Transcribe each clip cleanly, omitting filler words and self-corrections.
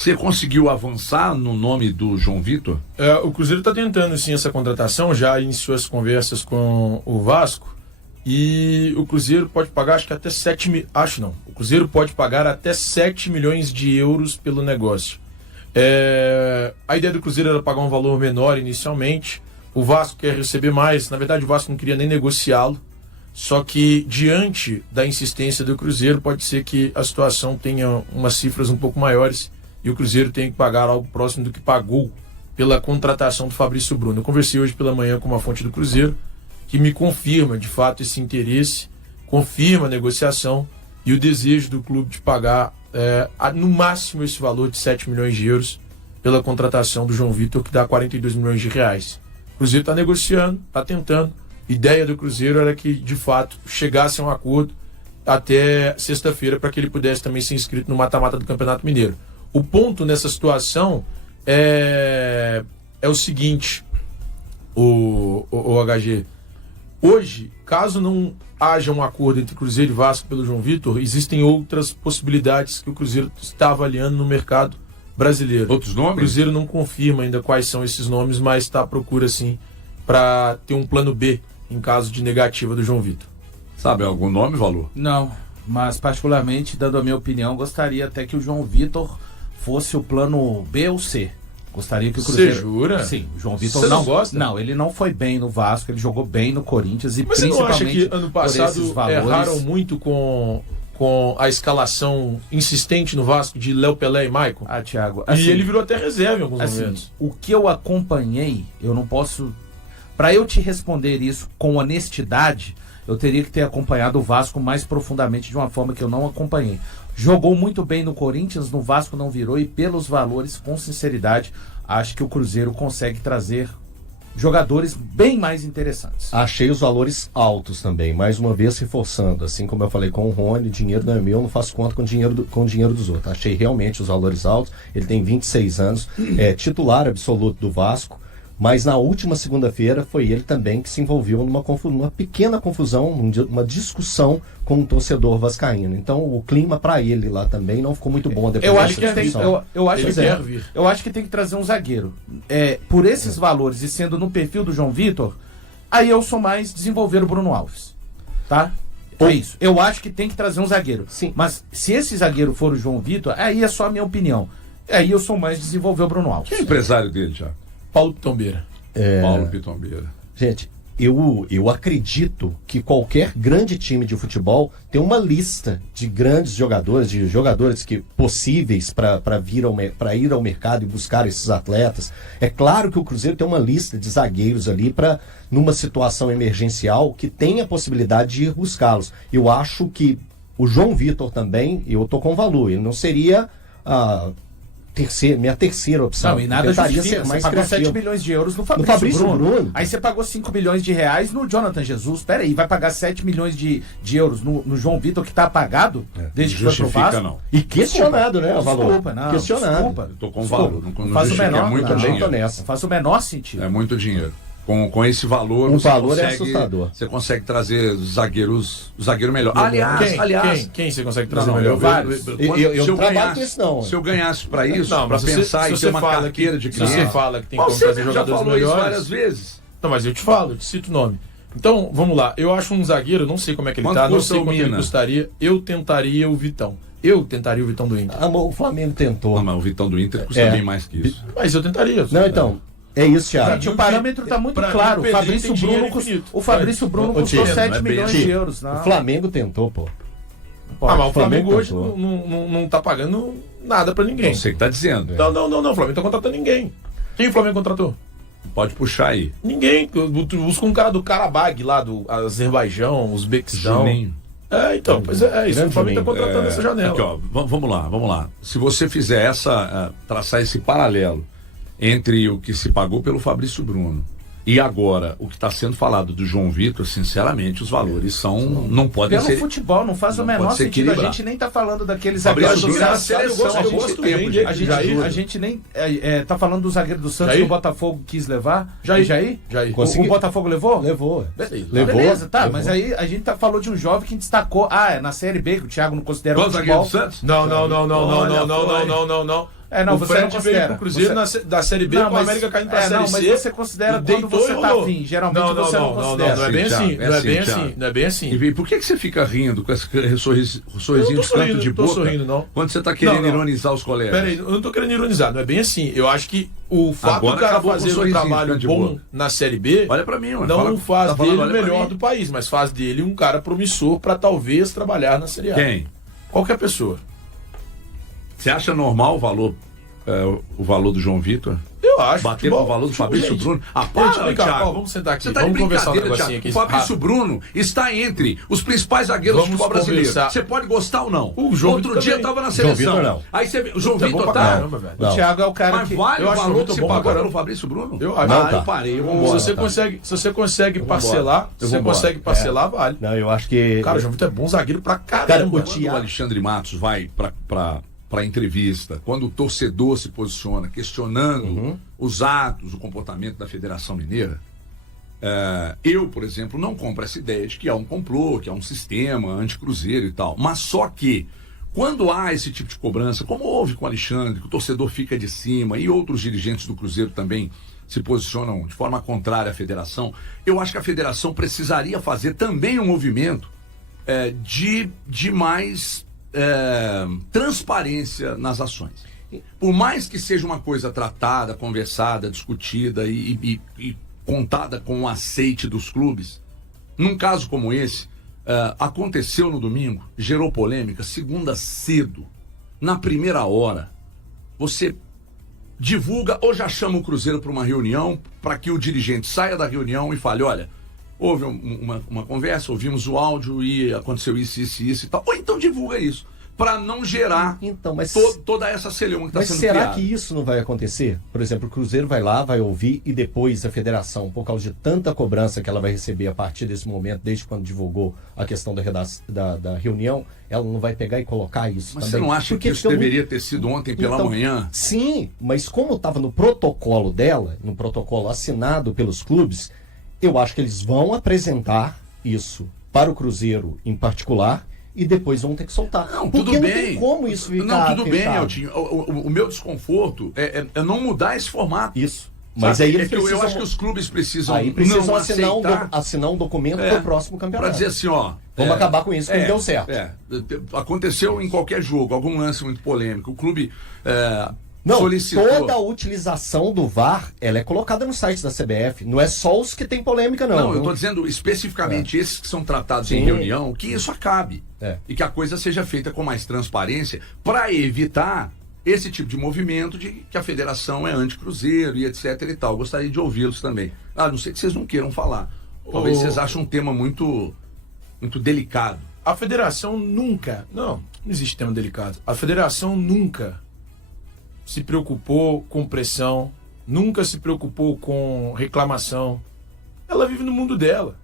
Você conseguiu avançar no nome do João Vitor? O Cruzeiro está tentando sim essa contratação, já iniciou as conversas com o Vasco e o Cruzeiro pode pagar acho que até 7 o Cruzeiro pode pagar até 7 milhões de euros pelo negócio. A ideia do Cruzeiro era pagar um valor menor inicialmente, o Vasco quer receber mais, na verdade o Vasco não queria nem negociá-lo, só que diante da insistência do Cruzeiro pode ser que a situação tenha umas cifras um pouco maiores e o Cruzeiro tem que pagar algo próximo do que pagou pela contratação do Fabrício Bruno. Eu conversei hoje pela manhã com uma fonte do Cruzeiro que me confirma de fato esse interesse, confirma a negociação e o desejo do clube de pagar no máximo esse valor de 7 milhões de euros pela contratação do João Vitor, que dá 42 milhões de reais. O Cruzeiro está negociando, está tentando. A ideia do Cruzeiro era que de fato chegasse a um acordo até sexta-feira para que ele pudesse também ser inscrito no mata-mata do Campeonato Mineiro. O ponto nessa situação é o seguinte, o HG. Hoje, caso não haja um acordo entre Cruzeiro e Vasco pelo João Vitor, existem outras possibilidades que o Cruzeiro está avaliando no mercado brasileiro. Outros nomes? O Cruzeiro não confirma ainda quais são esses nomes, mas está à procura sim para ter um plano B em caso de negativa do João Vitor. Sabe algum nome, Valor? Não, mas particularmente, dando a minha opinião, gostaria até que o João Vitor fosse o plano B ou C. Gostaria que o Cruzeiro... Você jura? Sim, o João Vitor Você não gosta? Não, ele não foi bem no Vasco, ele jogou bem no Corinthians e mas principalmente... Mas você não acha que ano passado erraram muito com a escalação insistente no Vasco de Léo Pelé e Maicon? Ah, Thiago... Assim, e ele virou até reserva em alguns momentos. O que eu acompanhei, eu não posso... Para eu te responder isso com honestidade, eu teria que ter acompanhado o Vasco mais profundamente de uma forma que eu não acompanhei. Jogou muito bem no Corinthians, no Vasco não virou e pelos valores, com sinceridade, acho que o Cruzeiro consegue trazer jogadores bem mais interessantes. Achei os valores altos também, mais uma vez reforçando, assim como eu falei com o Rony, dinheiro não é meu, não faço conta com o dinheiro dos outros. Achei realmente os valores altos, ele tem 26 anos, é titular absoluto do Vasco, mas na última segunda-feira foi ele também que se envolveu numa pequena confusão, uma discussão com um torcedor vascaíno. Então o clima para ele lá também não ficou muito bom depois dessa discussão. Eu acho que tem que trazer um zagueiro. Por esses valores e sendo no perfil do João Vitor, aí eu sou mais desenvolver o Bruno Alves. Tá? É isso. Eu acho que tem que trazer um zagueiro. Sim. Mas se esse zagueiro for o João Vitor, aí é só a minha opinião. Aí eu sou mais desenvolver o Bruno Alves. Quem é o empresário dele, já? Paulo Pitombeira. Paulo Pitombeira. Gente, eu acredito que qualquer grande time de futebol tem uma lista de grandes jogadores, de jogadores que possíveis para ir ao mercado e buscar esses atletas. É claro que o Cruzeiro tem uma lista de zagueiros ali para, numa situação emergencial, que tem a possibilidade de ir buscá-los. Eu acho que o João Vitor também, eu tô com valor, ele não seria minha terceira opção. Não, e nada justifica. Você pagou 7 milhões de euros no Fabrício Bruno. Aí você pagou 5 milhões de reais no Jonathan Jesus. Pera aí, vai pagar 7 milhões de euros no João Vitor, que tá apagado desde que foi pro Vasco? Não. E questionado, né, o valor? Desculpa, não. Questionado. Desculpa. Eu tô com valor. Não faz o menor, é muito dinheiro. Não faz o menor sentido. É muito dinheiro. Com esse valor, é assustador. Você consegue trazer zagueiro melhor. Aliás, quem você consegue trazer melhor? Vários. Eu não trabalho com isso, não. Se eu ganhasse para isso, para pensar em ter uma carteira de cliente. Se você fala que tem como trazer jogadores melhores... isso várias vezes. Não, mas eu te falo, eu te cito o nome. Então, vamos lá. Eu acho um zagueiro, não sei como é que ele tá, não sei quanto ele custaria. Eu tentaria o Vitão. Eu tentaria o Vitão do Inter. O Flamengo tentou. Não, mas o Vitão do Inter custa bem mais que isso. Mas eu tentaria. Não, então... É isso, Thiago. Gente, o parâmetro está muito claro. O Fabrício Bruno custou 7 milhões de euros. Não. O Flamengo tentou, pô. Mas o Flamengo hoje não tá pagando nada pra ninguém. Você que tá dizendo. Não. O Flamengo não tá contratando ninguém. Quem o Flamengo contratou? Pode puxar aí. Ninguém. Busca um cara do Karabag lá, do Azerbaijão, Uzbequistão. Juninho. Então, pois é isso. O Flamengo tá contratando essa janela. Aqui, ó, vamos lá. Se você fizer traçar esse paralelo entre o que se pagou pelo Fabrício Bruno e agora o que está sendo falado do João Vitor, sinceramente, os valores não podem ser... Pelo futebol, não faz o menor sentido. A gente nem está falando daqueles zagueiros do Santos. Eu gosto bem dele. A gente nem está falando do zagueiro do Santos que o Botafogo quis levar. Jair? O Botafogo levou? Levou. Beleza, tá. Levou. Mas aí a gente falou de um jovem que destacou. É na Série B, que o Thiago não considera o futebol. Não. Não, o você Fred não considera. veio pro Cruzeiro da Série B, com a América caindo pra Série mas C. você considera e quando você tá rolou. afim. Geralmente não, você não considera. Não é bem assim. Thiago, Não é bem Thiago. assim. Não é bem assim. E por que você fica rindo com esse sorrisinho de canto de boca? Não tô sorrindo, não. Quando você tá querendo Não. ironizar os colegas? Peraí, eu não tô querendo ironizar, não é bem assim. Eu acho que o fato Agora do cara acabou com o fazer um sorrisinho trabalho de bom boa. na Série B Olha pra mim, mano. não faz dele o olha pra melhor mim. do país, mas faz dele um cara promissor pra talvez trabalhar na Série A. Quem? Qualquer pessoa. Você acha normal o valor do João Vitor? Eu acho. Bater com o valor do Fabrício gente, Bruno? vem cá, vamos sentar aqui. Você tá Vamos de conversar um brincadeira, negocinho Thiago. aqui. O Fabrício rápido. Bruno está entre os principais zagueiros do Vamos futebol brasileiro. conversar. Você pode gostar ou não. O João Outro Vitor dia também. estava na João seleção. Vitor, não. Aí você vê, o João Puta, é bom Vitor pra tá. caramba, velho. O Thiago é o cara Mas que... vale eu o acho valor muito que você bom pra pagou caramba. pelo Fabrício Bruno? Eu acho. Não, tá. eu parei. Se Vambora. você consegue parcelar, Eu se você vou embora. consegue parcelar, vale. Não, eu acho que. Cara, o João Vitor é bom zagueiro pra Cara, caramba. o Quando o Alexandre Matos vai para entrevista, quando o torcedor se posiciona questionando os atos, o comportamento da Federação Mineira, eu, por exemplo, não compro essa ideia de que há um complô, que há um sistema anticruzeiro e tal. Mas só que, quando há esse tipo de cobrança, como houve com o Alexandre, que o torcedor fica de cima e outros dirigentes do Cruzeiro também se posicionam de forma contrária à Federação, eu acho que a Federação precisaria fazer também um movimento de mais transparência nas ações. Por mais que seja uma coisa tratada, conversada, discutida e contada com o aceite dos clubes, num caso como esse, aconteceu no domingo, gerou polêmica, segunda cedo, na primeira hora, você divulga ou já chama o Cruzeiro para uma reunião para que o dirigente saia da reunião e fale, olha, houve uma conversa, ouvimos o áudio e aconteceu isso e tal. Ou então divulga isso, para não gerar Então, mas toda essa celeuma que está Mas sendo será criada. que isso não vai acontecer? Por exemplo, o Cruzeiro vai lá, vai ouvir e depois a federação, por causa de tanta cobrança que ela vai receber a partir desse momento, desde quando divulgou a questão da reunião, ela não vai pegar e colocar isso Mas também? você não acha Porque que isso fica muito- deveria ter sido ontem pela Então, manhã? Sim, mas como estava no protocolo dela, no protocolo assinado pelos clubes, eu acho que eles vão apresentar isso para o Cruzeiro em particular e depois vão ter que soltar. Não, Porque tudo não bem. tem como isso ficar Não, tudo bem, fechado. Eltinho. O meu desconforto é não mudar esse formato. Isso. Mas Sabe? aí eles que eu precisam, acho que os clubes precisam, aí precisam não assinar, aceitar um documento É, para o próximo para campeonato. dizer assim, ó. Vamos acabar com isso, que não deu certo. Aconteceu em qualquer jogo, algum lance muito polêmico. O clube Não, solicitou. toda a utilização do VAR, ela é colocada no site da CBF. Não é só os que tem polêmica, não. Não, eu estou dizendo especificamente esses que são tratados em Sim. reunião, que isso acabe. É. E que a coisa seja feita com mais transparência para evitar esse tipo de movimento de que a federação é anti-cruzeiro e etc e tal. Gostaria de ouvi-los também. Não sei que vocês não queiram falar. Talvez vocês achem um tema muito, muito delicado. A federação nunca... Não existe tema delicado. A federação nunca se preocupou com pressão, nunca se preocupou com reclamação. Ela vive no mundo dela.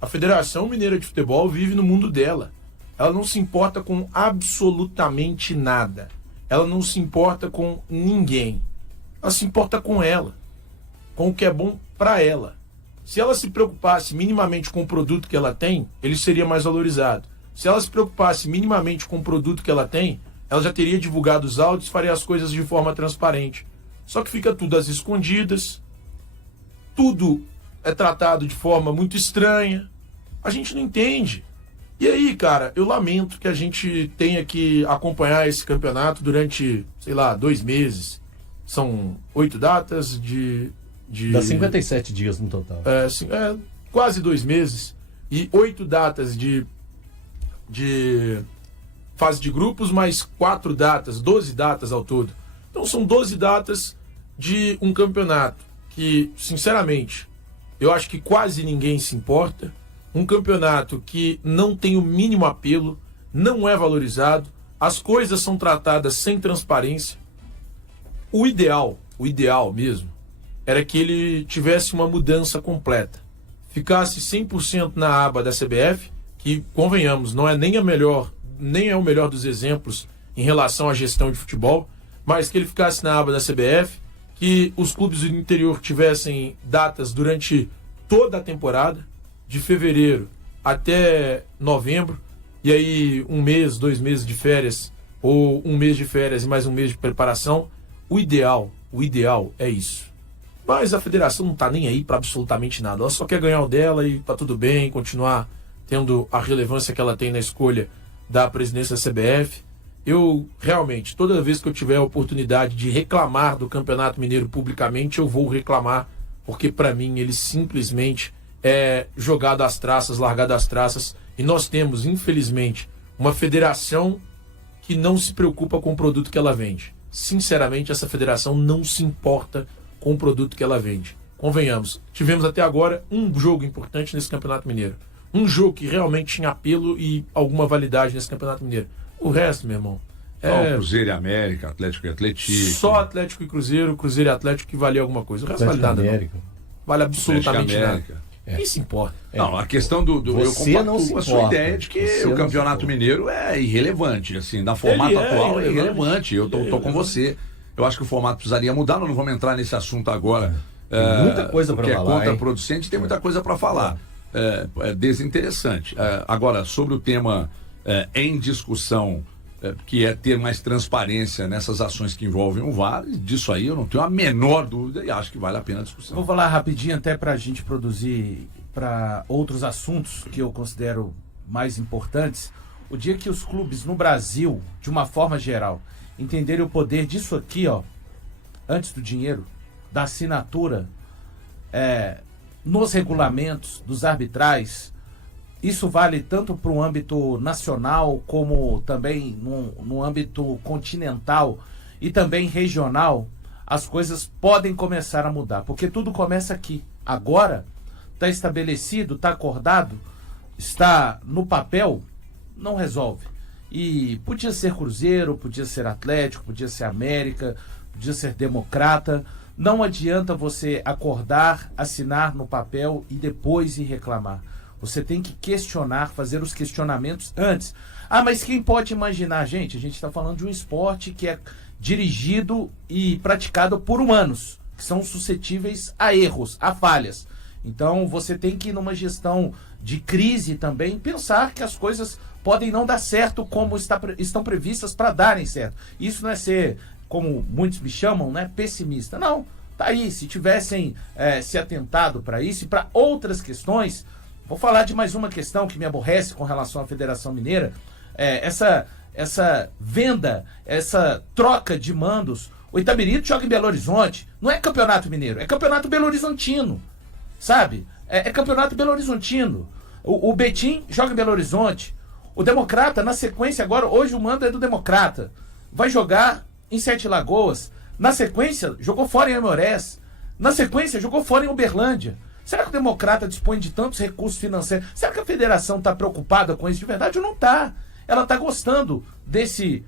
A Federação Mineira de Futebol vive no mundo dela. Ela não se importa com absolutamente nada. Ela não se importa com ninguém. Ela se importa com ela, com o que é bom para ela. Se ela se preocupasse minimamente com o produto que ela tem, ele seria mais valorizado. Se ela se preocupasse minimamente com o produto que ela tem, ela já teria divulgado os áudios, faria as coisas de forma transparente. Só que fica tudo às escondidas, tudo é tratado de forma muito estranha, a gente não entende. E aí, cara, eu lamento que a gente tenha que acompanhar esse campeonato durante, 2 meses. São 8 datas Dá 57 dias no total. quase 2 meses. E 8 datas de fase de grupos, mais 4 datas, 12 datas ao todo. Então são 12 datas de um campeonato que, sinceramente, eu acho que quase ninguém se importa. Um campeonato que não tem o mínimo apelo, não é valorizado, as coisas são tratadas sem transparência. O ideal mesmo, era que ele tivesse uma mudança completa. Ficasse 100% na aba da CBF, que, convenhamos, não é nem é o melhor dos exemplos em relação à gestão de futebol, mas que ele ficasse na aba da CBF, que os clubes do interior tivessem datas durante toda a temporada, de fevereiro até novembro, e aí 1 mês, 2 meses de férias, ou 1 mês de férias e mais 1 mês de preparação, o ideal é isso. Mas a federação não tá nem aí para absolutamente nada. Ela só quer ganhar o dela e tá tudo bem, continuar tendo a relevância que ela tem na escolha da presidência da CBF. Eu, realmente, toda vez que eu tiver a oportunidade de reclamar do Campeonato Mineiro publicamente, eu vou reclamar, porque para mim ele simplesmente é jogado às traças, largado às traças, e nós temos, infelizmente, uma federação que não se preocupa com o produto que ela vende. Sinceramente, essa federação não se importa com o produto que ela vende. Convenhamos, tivemos até agora um jogo importante nesse Campeonato Mineiro. Um jogo que realmente tinha apelo e alguma validade nesse Campeonato Mineiro. O resto, meu irmão, Cruzeiro e América, Atlético e Atlético. só Atlético e Cruzeiro, Cruzeiro e Atlético que valia alguma coisa. O resto vale nada, não. Vale absolutamente Atlético e nada. América. Quem se importa? Não, a questão do Você eu não se compactuo com a sua importa. ideia de que Você o não Campeonato se importa. Mineiro é irrelevante, assim, na formato Ele é atual é irrelevante. irrelevante. Eu tô com você. Eu acho que o formato precisaria mudar, nós não vamos entrar nesse assunto agora. Tem muita coisa pra porque falar, é hein? contraproducente, tem muita coisa para falar. É desinteressante. Agora, sobre o tema em discussão, que é ter mais transparência nessas ações que envolvem o VAR, disso aí eu não tenho a menor dúvida e acho que vale a pena a discussão. Vou falar rapidinho até para a gente produzir para outros assuntos que eu considero mais importantes. O dia que os clubes no Brasil, de uma forma geral, entenderem o poder disso aqui, ó, antes do dinheiro, da assinatura, nos regulamentos dos arbitrais, isso vale tanto para o âmbito nacional como também no âmbito continental e também regional. As coisas podem começar a mudar, porque tudo começa aqui. Agora está estabelecido, está acordado, está no papel, não resolve. E podia ser Cruzeiro, podia ser Atlético, podia ser América, podia ser Democrata. Não adianta você acordar, assinar no papel e depois ir reclamar. Você tem que questionar, fazer os questionamentos antes. Ah, mas quem pode imaginar? Gente, a gente está falando de um esporte que é dirigido e praticado por humanos, que são suscetíveis a erros, a falhas. Então você tem que, numa gestão de crise também, pensar que as coisas podem não dar certo como estão previstas para darem certo. Isso não é ser, como muitos me chamam, né, pessimista. Não, tá aí. Se tivessem se atentado para isso e para outras questões. Vou falar de mais uma questão que me aborrece com relação à Federação Mineira. Essa venda, essa troca de mandos. O Itabirito joga em Belo Horizonte. Não é Campeonato Mineiro, é Campeonato Belo Horizontino. Sabe? É Campeonato Belo Horizontino. O Betim joga em Belo Horizonte. O Democrata, na sequência agora, hoje o mando é do Democrata. Vai jogar em Sete Lagoas. Na sequência, jogou fora em Aimorés. Na sequência, jogou fora em Uberlândia. Será que o Democrata dispõe de tantos recursos financeiros? Será que a federação está preocupada com isso de verdade ou não está? Ela está gostando desse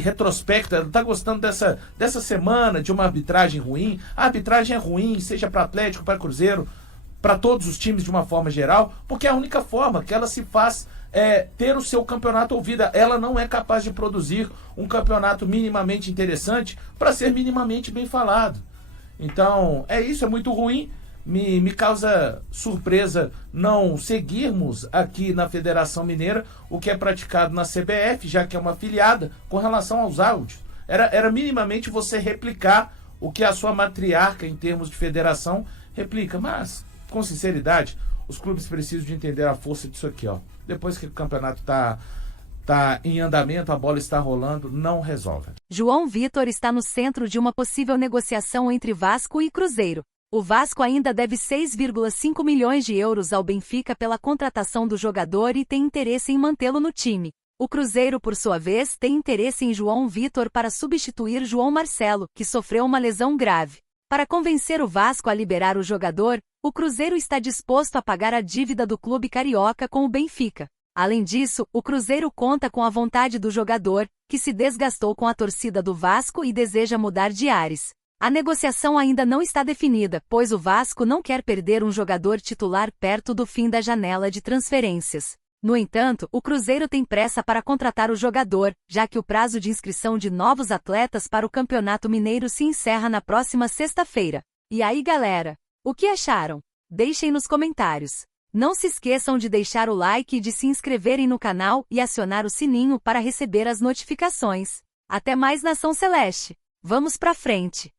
retrospecto, ela está gostando dessa semana de uma arbitragem ruim. A arbitragem é ruim, seja para Atlético, para Cruzeiro, para todos os times de uma forma geral, porque é a única forma que ela se faz ter o seu campeonato ouvido. Ela não é capaz de produzir um campeonato minimamente interessante para ser minimamente bem falado. Então, isso é muito ruim. Me causa surpresa não seguirmos aqui na Federação Mineira o que é praticado na CBF, já que é uma afiliada, com relação aos áudios. Era minimamente você replicar o que a sua matriarca, em termos de federação, replica. Mas, com sinceridade, os clubes precisam de entender a força disso aqui, ó. Depois que o campeonato tá em andamento, a bola está rolando, não resolve. João Vitor está no centro de uma possível negociação entre Vasco e Cruzeiro. O Vasco ainda deve 6,5 milhões de euros ao Benfica pela contratação do jogador e tem interesse em mantê-lo no time. O Cruzeiro, por sua vez, tem interesse em João Vitor para substituir João Marcelo, que sofreu uma lesão grave. Para convencer o Vasco a liberar o jogador, o Cruzeiro está disposto a pagar a dívida do clube carioca com o Benfica. Além disso, o Cruzeiro conta com a vontade do jogador, que se desgastou com a torcida do Vasco e deseja mudar de ares. A negociação ainda não está definida, pois o Vasco não quer perder um jogador titular perto do fim da janela de transferências. No entanto, o Cruzeiro tem pressa para contratar o jogador, já que o prazo de inscrição de novos atletas para o Campeonato Mineiro se encerra na próxima sexta-feira. E aí, galera? O que acharam? Deixem nos comentários. Não se esqueçam de deixar o like e de se inscreverem no canal e acionar o sininho para receber as notificações. Até mais, Nação Celeste! Vamos pra frente!